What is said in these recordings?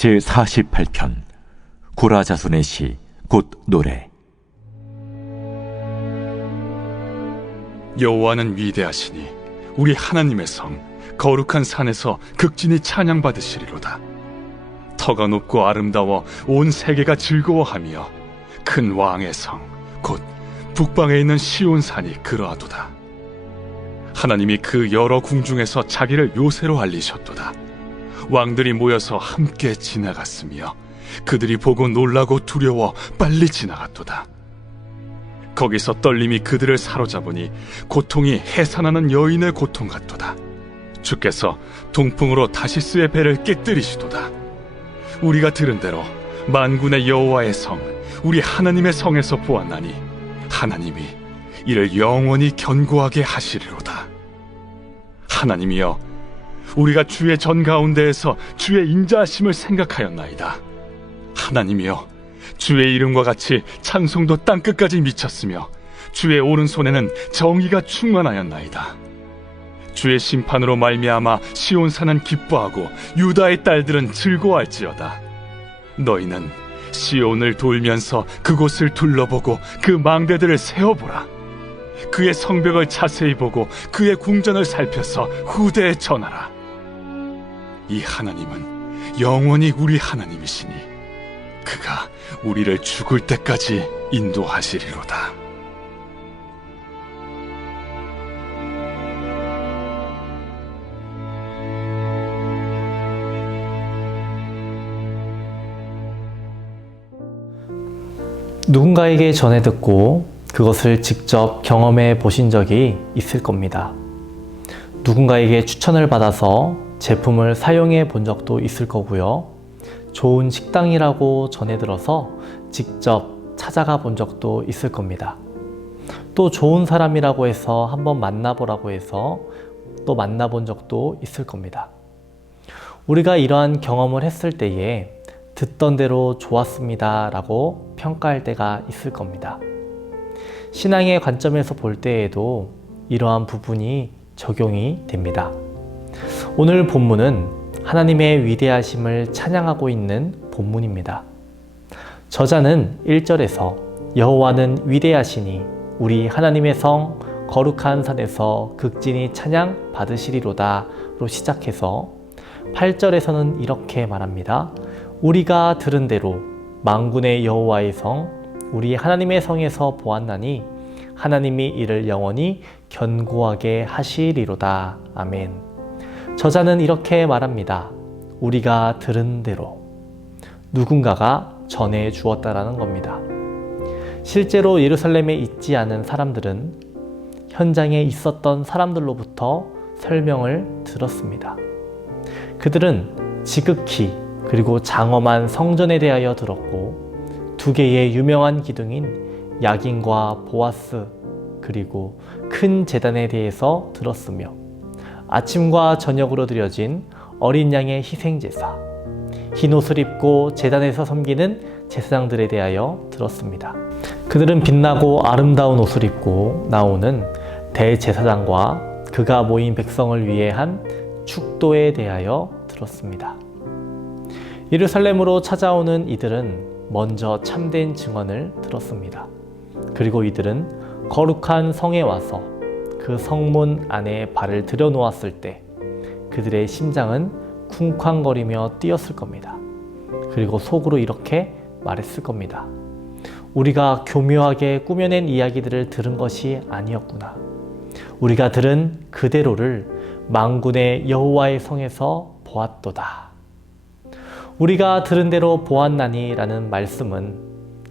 제48편 고라자손의 시 곧 노래. 여호와는 위대하시니 우리 하나님의 성 거룩한 산에서 극진히 찬양받으시리로다. 터가 높고 아름다워 온 세계가 즐거워하며 큰 왕의 성 곧 북방에 있는 시온산이 그러하도다. 하나님이 그 여러 궁중에서 자기를 요새로 알리셨도다. 왕들이 모여서 함께 지나갔으며 그들이 보고 놀라고 두려워 빨리 지나갔도다. 거기서 떨림이 그들을 사로잡으니 고통이 해산하는 여인의 고통 같도다. 주께서 동풍으로 다시스의 배를 깨뜨리시도다. 우리가 들은 대로 만군의 여호와의 성 우리 하나님의 성에서 보았나니 하나님이 이를 영원히 견고하게 하시리로다. 하나님이여, 우리가 주의 전 가운데에서 주의 인자하심을 생각하였나이다. 하나님이여, 주의 이름과 같이 찬송도 땅끝까지 미쳤으며 주의 오른손에는 정의가 충만하였나이다. 주의 심판으로 말미암아 시온산은 기뻐하고 유다의 딸들은 즐거워할지어다. 너희는 시온을 돌면서 그곳을 둘러보고 그 망대들을 세어보라. 그의 성벽을 자세히 보고 그의 궁전을 살펴서 후대에 전하라. 이 하나님은 영원히 우리 하나님이시니 그가 우리를 죽을 때까지 인도하시리로다. 누군가에게 전해 듣고 그것을 직접 경험해 보신 적이 있을 겁니다. 누군가에게 추천을 받아서 제품을 사용해 본 적도 있을 거고요. 좋은 식당이라고 전해 들어서 직접 찾아가 본 적도 있을 겁니다. 또 좋은 사람이라고 해서 한번 만나보라고 해서 또 만나본 적도 있을 겁니다. 우리가 이러한 경험을 했을 때에 듣던 대로 좋았습니다 라고 평가할 때가 있을 겁니다. 신앙의 관점에서 볼 때에도 이러한 부분이 적용이 됩니다. 오늘 본문은 하나님의 위대하심을 찬양하고 있는 본문입니다. 저자는 1절에서 여호와는 위대하시니 우리 하나님의 성 거룩한 산에서 극진히 찬양 받으시리로다 로 시작해서 8절에서는 이렇게 말합니다. 우리가 들은 대로 만군의 여호와의 성 우리 하나님의 성에서 보았나니 하나님이 이를 영원히 견고하게 하시리로다. 아멘. 저자는 이렇게 말합니다. 우리가 들은 대로 누군가가 전해 주었다라는 겁니다. 실제로 예루살렘에 있지 않은 사람들은 현장에 있었던 사람들로부터 설명을 들었습니다. 그들은 지극히 그리고 장엄한 성전에 대하여 들었고 두 개의 유명한 기둥인 야긴과 보아스 그리고 큰 제단에 대해서 들었으며 아침과 저녁으로 드려진 어린 양의 희생제사, 흰 옷을 입고 제단에서 섬기는 제사장들에 대하여 들었습니다. 그들은 빛나고 아름다운 옷을 입고 나오는 대제사장과 그가 모인 백성을 위해 한 축도에 대하여 들었습니다. 예루살렘으로 찾아오는 이들은 먼저 참된 증언을 들었습니다. 그리고 이들은 거룩한 성에 와서 그 성문 안에 발을 들여놓았을 때 그들의 심장은 쿵쾅거리며 뛰었을 겁니다. 그리고 속으로 이렇게 말했을 겁니다. 우리가 교묘하게 꾸며낸 이야기들을 들은 것이 아니었구나. 우리가 들은 그대로를 만군의 여호와의 성에서 보았도다. 우리가 들은 대로 보았나니 라는 말씀은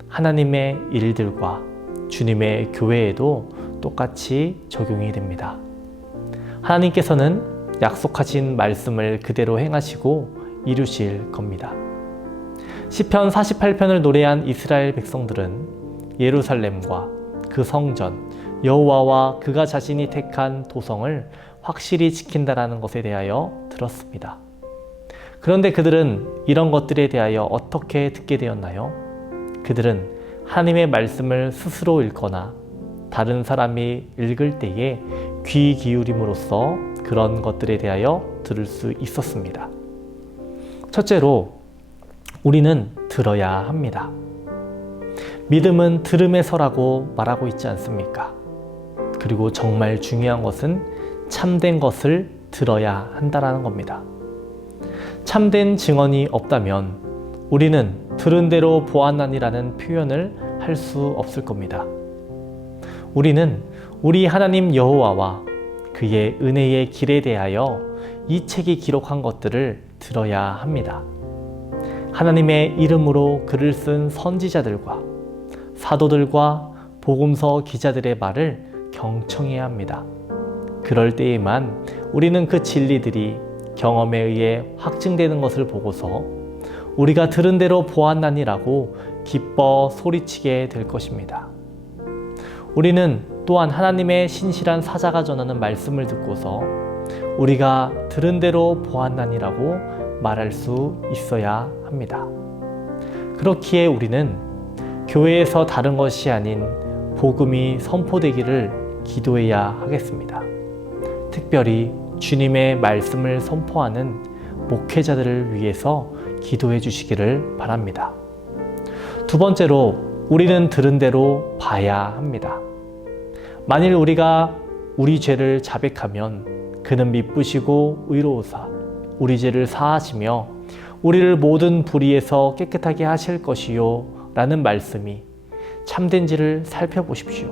하나님의 일들과 주님의 교회에도 똑같이 적용이 됩니다. 하나님께서는 약속하신 말씀을 그대로 행하시고 이루실 겁니다. 시편 48편을 노래한 이스라엘 백성들은 예루살렘과 그 성전, 여호와와 그가 자신이 택한 도성을 확실히 지킨다라는 것에 대하여 들었습니다. 그런데 그들은 이런 것들에 대하여 어떻게 듣게 되었나요? 그들은 하나님의 말씀을 스스로 읽거나 다른 사람이 읽을 때에 귀 기울임으로써 그런 것들에 대하여 들을 수 있었습니다. 첫째로 우리는 들어야 합니다. 믿음은 들음에서라고 말하고 있지 않습니까? 그리고 정말 중요한 것은 참된 것을 들어야 한다는 겁니다. 참된 증언이 없다면 우리는 들은 대로 보았나니라는 표현을 할 수 없을 겁니다. 우리는 우리 하나님 여호와와 그의 은혜의 길에 대하여 이 책이 기록한 것들을 들어야 합니다. 하나님의 이름으로 글을 쓴 선지자들과 사도들과 복음서 기자들의 말을 경청해야 합니다. 그럴 때에만 우리는 그 진리들이 경험에 의해 확증되는 것을 보고서 우리가 들은 대로 보았나니라고 기뻐 소리치게 될 것입니다. 우리는 또한 하나님의 신실한 사자가 전하는 말씀을 듣고서 우리가 들은 대로 보았나니라고 말할 수 있어야 합니다. 그렇기에 우리는 교회에서 다른 것이 아닌 복음이 선포되기를 기도해야 하겠습니다. 특별히 주님의 말씀을 선포하는 목회자들을 위해서 기도해 주시기를 바랍니다. 두 번째로 우리는 들은 대로 봐야 합니다. 만일 우리가 우리 죄를 자백하면 그는 미쁘시고 의로우사 우리 죄를 사하시며 우리를 모든 불의에서 깨끗하게 하실 것이요 라는 말씀이 참된지를 살펴보십시오.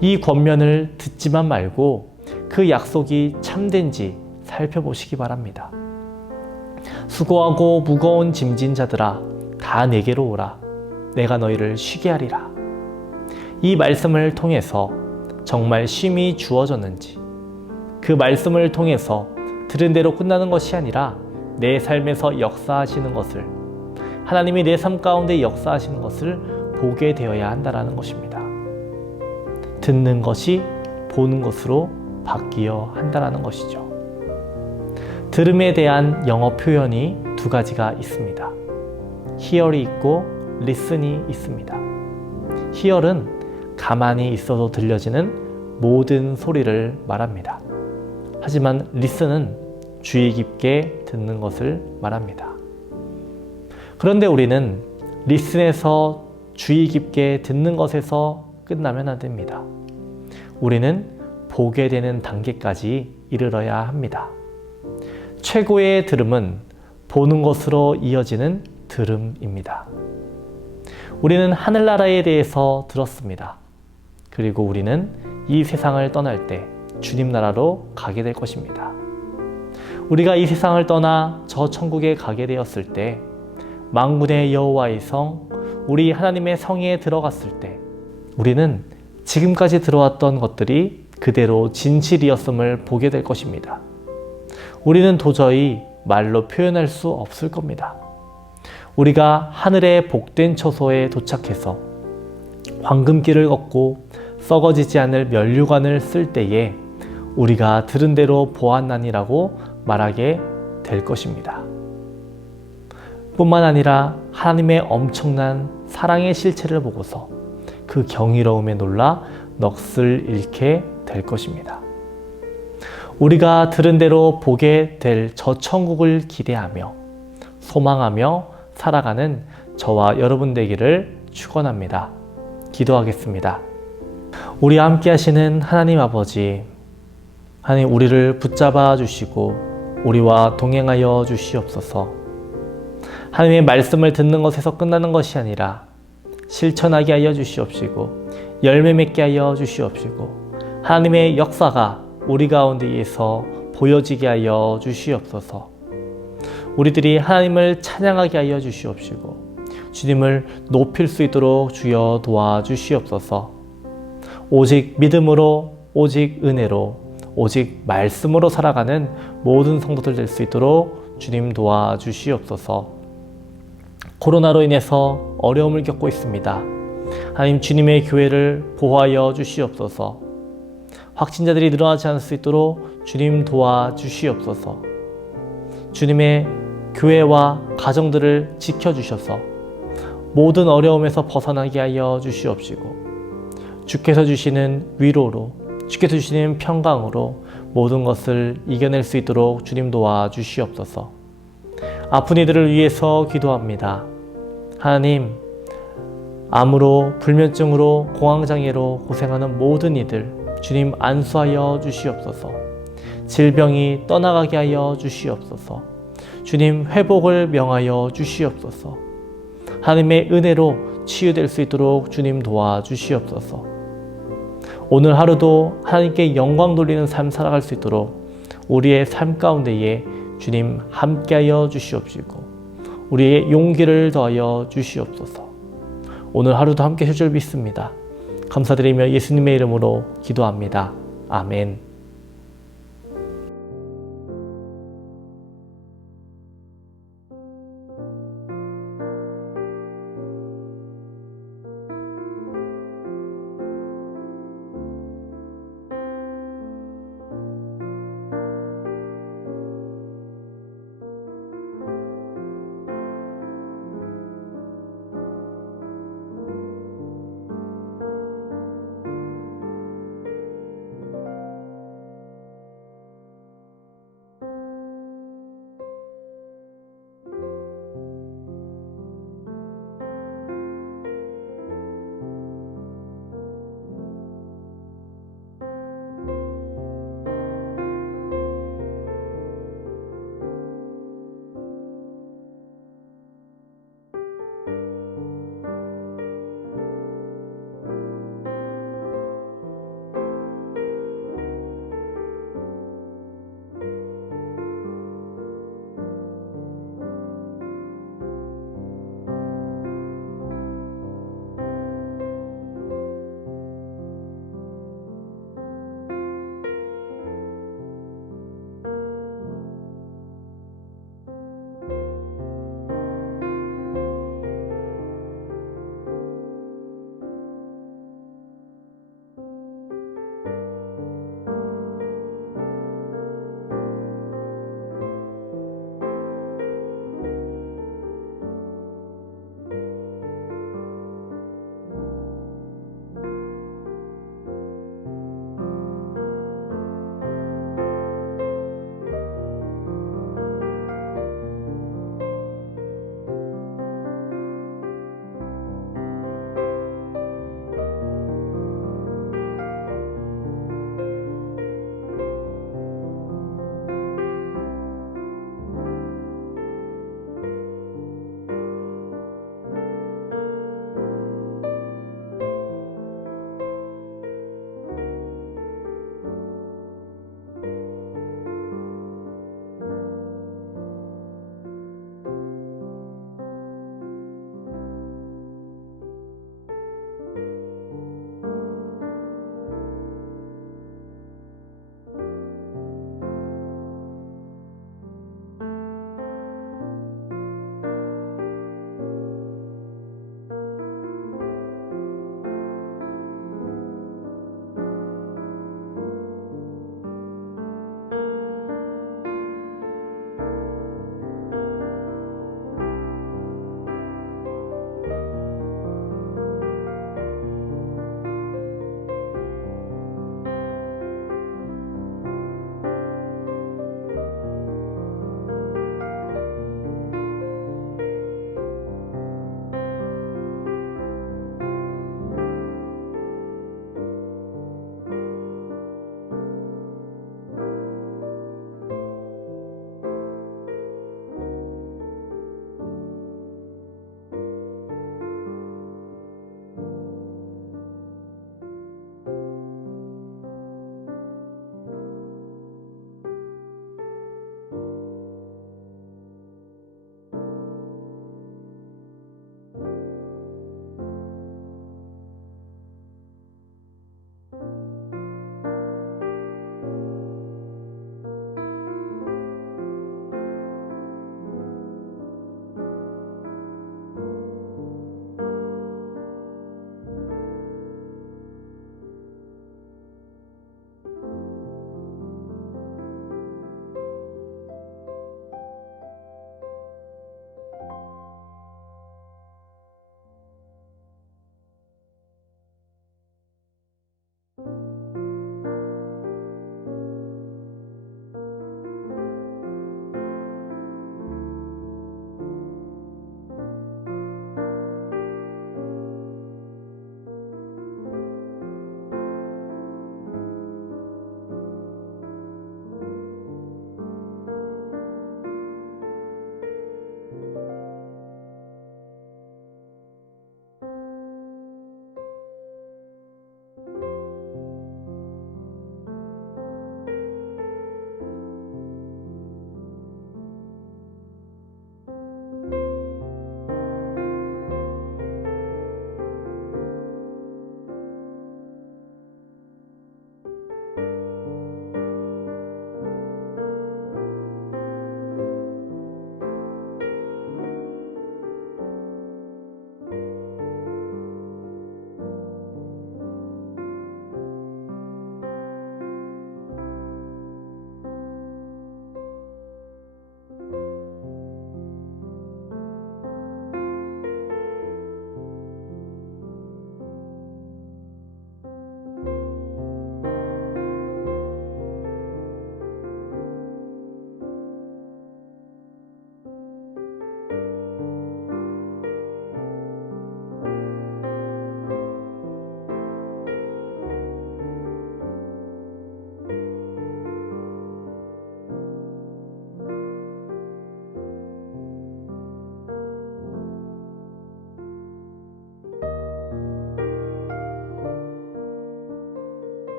이 권면을 듣지만 말고 그 약속이 참된지 살펴보시기 바랍니다. 수고하고 무거운 짐진 자들아 다 내게로 오라. 내가 너희를 쉬게 하리라. 이 말씀을 통해서 정말 쉼이 주어졌는지, 그 말씀을 통해서 들은 대로 끝나는 것이 아니라 내 삶에서 역사하시는 것을, 하나님이 내 삶 가운데 역사하시는 것을 보게 되어야 한다는 것입니다. 듣는 것이 보는 것으로 바뀌어야 한다는 것이죠. 들음에 대한 영어 표현이 두 가지가 있습니다. hear이 있고 listen이 있습니다. hear은 가만히 있어도 들려지는 모든 소리를 말합니다. 하지만 listen은 주의 깊게 듣는 것을 말합니다. 그런데 우리는 listen에서 주의 깊게 듣는 것에서 끝나면 안 됩니다. 우리는 보게 되는 단계까지 이르러야 합니다. 최고의 들음은 보는 것으로 이어지는 들음입니다. 우리는 하늘나라에 대해서 들었습니다. 그리고 우리는 이 세상을 떠날 때 주님 나라로 가게 될 것입니다. 우리가 이 세상을 떠나 저 천국에 가게 되었을 때 만군의 여호와의 성, 우리 하나님의 성에 들어갔을 때 우리는 지금까지 들어왔던 것들이 그대로 진실이었음을 보게 될 것입니다. 우리는 도저히 말로 표현할 수 없을 겁니다. 우리가 하늘의 복된 처소에 도착해서 황금길을 걷고 썩어지지 않을 면류관을 쓸 때에 우리가 들은 대로 보았나니라고 말하게 될 것입니다. 뿐만 아니라 하나님의 엄청난 사랑의 실체를 보고서 그 경이로움에 놀라 넋을 잃게 될 것입니다. 우리가 들은 대로 보게 될 저 천국을 기대하며 소망하며 살아가는 저와 여러분 되기를 축원합니다. 기도하겠습니다. 우리와 함께 하시는 하나님 아버지, 하나님 우리를 붙잡아 주시고 우리와 동행하여 주시옵소서. 하나님의 말씀을 듣는 것에서 끝나는 것이 아니라 실천하게 하여 주시옵시고 열매 맺게 하여 주시옵시고 하나님의 역사가 우리 가운데에서 보여지게 하여 주시옵소서. 우리들이 하나님을 찬양하게 하여 주시옵시고 주님을 높일 수 있도록 주여 도와주시옵소서. 오직 믿음으로, 오직 은혜로, 오직 말씀으로 살아가는 모든 성도들 될 수 있도록 주님 도와주시옵소서. 코로나로 인해서 어려움을 겪고 있습니다. 하나님 주님의 교회를 보호하여 주시옵소서. 확진자들이 늘어나지 않을 수 있도록 주님 도와주시옵소서. 주님의 교회와 가정들을 지켜주셔서 모든 어려움에서 벗어나게 하여 주시옵시고 주께서 주시는 위로로, 주께서 주시는 평강으로 모든 것을 이겨낼 수 있도록 주님 도와주시옵소서. 아픈 이들을 위해서 기도합니다. 하나님, 암으로, 불면증으로, 공황장애로 고생하는 모든 이들 주님 안수하여 주시옵소서. 질병이 떠나가게 하여 주시옵소서. 주님 회복을 명하여 주시옵소서. 하나님의 은혜로 치유될 수 있도록 주님 도와주시옵소서. 오늘 하루도 하나님께 영광 돌리는 삶 살아갈 수 있도록 우리의 삶 가운데에 주님 함께하여 주시옵시고 우리의 용기를 더하여 주시옵소서. 오늘 하루도 함께 해줄 줄 믿습니다. 감사드리며 예수님의 이름으로 기도합니다. 아멘.